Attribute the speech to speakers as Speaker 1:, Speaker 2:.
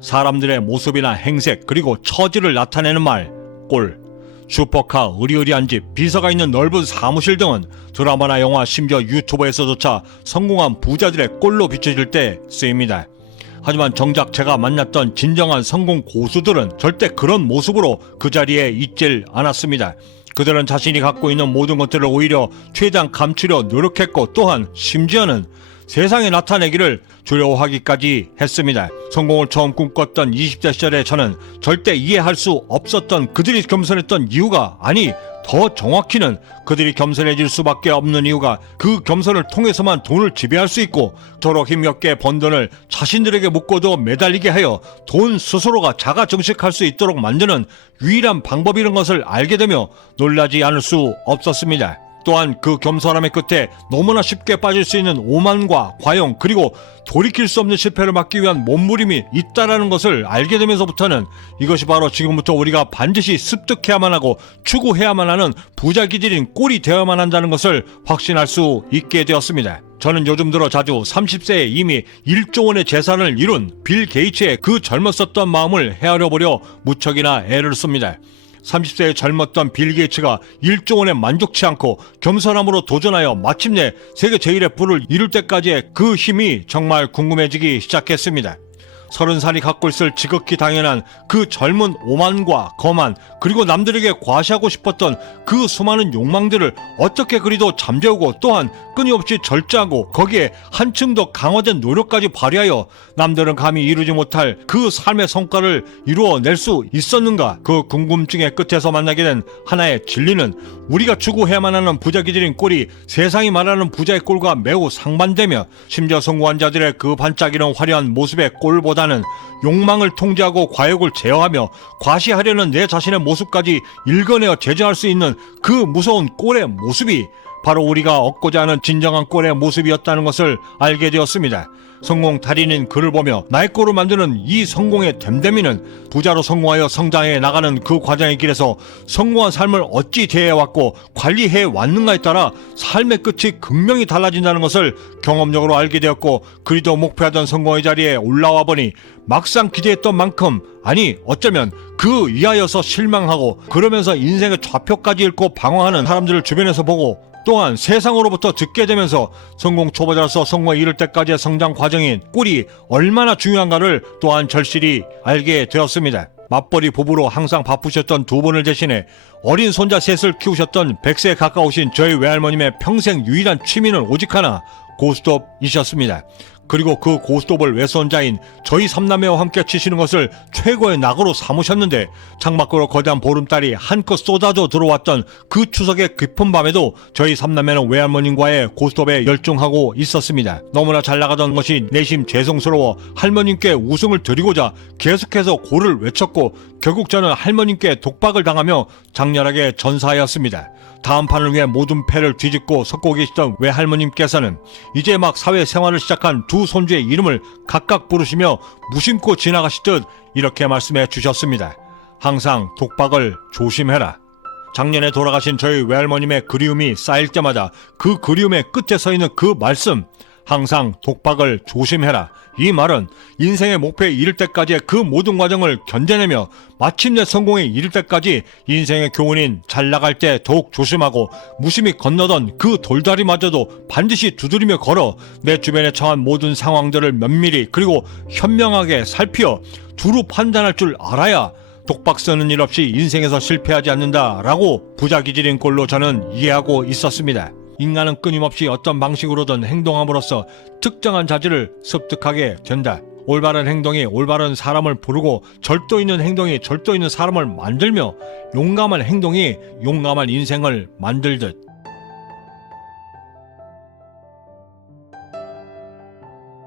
Speaker 1: 사람들의 모습이나 행색 그리고 처지를 나타내는 말, 꼴, 슈퍼카, 의리의리한 집, 비서가 있는 넓은 사무실 등은 드라마나 영화 심지어 유튜브에서조차 성공한 부자들의 꼴로 비춰질 때 쓰입니다. 하지만 정작 제가 만났던 진정한 성공 고수들은 절대 그런 모습으로 그 자리에 있질 않았습니다. 그들은 자신이 갖고 있는 모든 것들을 오히려 최대한 감추려 노력했고 또한 심지어는 세상에 나타내기를 두려워하기까지 했습니다. 성공을 처음 꿈꿨던 20대 시절에 저는 절대 이해할 수 없었던 그들이 겸손했던 이유가 아니 더 정확히는 그들이 겸손해질 수밖에 없는 이유가 그 겸손을 통해서만 돈을 지배할 수 있고 서로 힘겹게 번 돈을 자신들에게 묶어도 매달리게 하여 돈 스스로가 자가 증식할 수 있도록 만드는 유일한 방법이라는 것을 알게 되며 놀라지 않을 수 없었습니다. 또한 그 겸손함의 끝에 너무나 쉽게 빠질 수 있는 오만과 과용 그리고 돌이킬 수 없는 실패를 막기 위한 몸부림이 있다라는 것을 알게 되면서부터는 이것이 바로 지금부터 우리가 반드시 습득해야만 하고 추구해야만 하는 부자 기질인 꼴이 되어야만 한다는 것을 확신할 수 있게 되었습니다. 저는 요즘 들어 자주 30세에 이미 1조 원의 재산을 이룬 빌 게이츠의 그 젊었었던 마음을 헤아려 보려 무척이나 애를 씁니다. 30세에 젊었던 빌 게이츠가 1조 원에 만족치 않고 겸손함으로 도전하여 마침내 세계 제일의 부를 이룰 때까지의 그 힘이 정말 궁금해지기 시작했습니다. 서른 살이 갖고 있을 지극히 당연한 그 젊은 오만과 거만 그리고 남들에게 과시하고 싶었던 그 수많은 욕망들을 어떻게 그리도 잠재우고 또한 끊임없이 절제하고 거기에 한층 더 강화된 노력까지 발휘하여 남들은 감히 이루지 못할 그 삶의 성과를 이루어낼 수 있었는가? 그 궁금증의 끝에서 만나게 된 하나의 진리는 우리가 추구해야만 하는 부자 기질인 꼴이 세상이 말하는 부자의 꼴과 매우 상반되며 심지어 성공한 자들의 그 반짝이는 화려한 모습의 꼴보다 는 욕망을 통제하고 과욕을 제어하며 과시하려는 내 자신의 모습까지 읽어내어 제재할 수 있는 그 무서운 꼴의 모습이 바로 우리가 얻고자 하는 진정한 꼴의 모습이었다는 것을 알게 되었습니다. 성공 달인인 그를 보며 꼴을 만드는 이 성공의 됨됨이는 부자로 성공하여 성장해 나가는 그 과정의 길에서 성공한 삶을 어찌 대해왔고 관리해 왔는가에 따라 삶의 끝이 극명히 달라진다는 것을 경험적으로 알게 되었고 그리도 목표하던 성공의 자리에 올라와 보니 막상 기대했던 만큼 아니 어쩌면 그 이하여서 실망하고 그러면서 인생의 좌표까지 잃고 방황하는 사람들을 주변에서 보고 또한 세상으로부터 듣게 되면서 성공 초보자로서 성공에 이를 때까지의 성장 과정인 꿀이 얼마나 중요한가를 또한 절실히 알게 되었습니다. 맞벌이 부부로 항상 바쁘셨던 두 분을 대신해 어린 손자 셋을 키우셨던 100세에 가까우신 저희 외할머님의 평생 유일한 취미는 오직 하나 고스톱이셨습니다. 그리고 그 고스톱을 외손자인 저희 삼남매와 함께 치시는 것을 최고의 낙으로 삼으셨는데 창밖으로 거대한 보름달이 한껏 쏟아져 들어왔던 그 추석의 깊은 밤에도 저희 삼남매는 외할머님과의 고스톱에 열중하고 있었습니다. 너무나 잘 나가던 것이 내심 죄송스러워 할머님께 우승을 드리고자 계속해서 고를 외쳤고 결국 저는 할머님께 독박을 당하며 장렬하게 전사하였습니다. 다음 판을 위해 모든 패를 뒤집고 섰고 계시던 외할머님께서는 이제 막 사회생활을 시작한 두 손주의 이름을 각각 부르시며 무심코 지나가시듯 이렇게 말씀해 주셨습니다. 항상 독박을 조심해라. 작년에 돌아가신 저희 외할머님의 그리움이 쌓일 때마다 그 그리움의 끝에 서 있는 그 말씀, 항상 독박을 조심해라. 이 말은 인생의 목표에 이를 때까지의 그 모든 과정을 견뎌내며 마침내 성공에 이를 때까지 인생의 교훈인 잘 나갈 때 더욱 조심하고 무심히 건너던 그 돌다리마저도 반드시 두드리며 걸어 내 주변에 처한 모든 상황들을 면밀히 그리고 현명하게 살피어 두루 판단할 줄 알아야 독박 쓰는 일 없이 인생에서 실패하지 않는다라고 부자 기질인 꼴로 저는 이해하고 있었습니다. 인간은 끊임없이 어떤 방식으로든 행동함으로써 특정한 자질을 습득하게 된다. 올바른 행동이 올바른 사람을 부르고 절도 있는 행동이 절도 있는 사람을 만들며 용감한 행동이 용감한 인생을 만들듯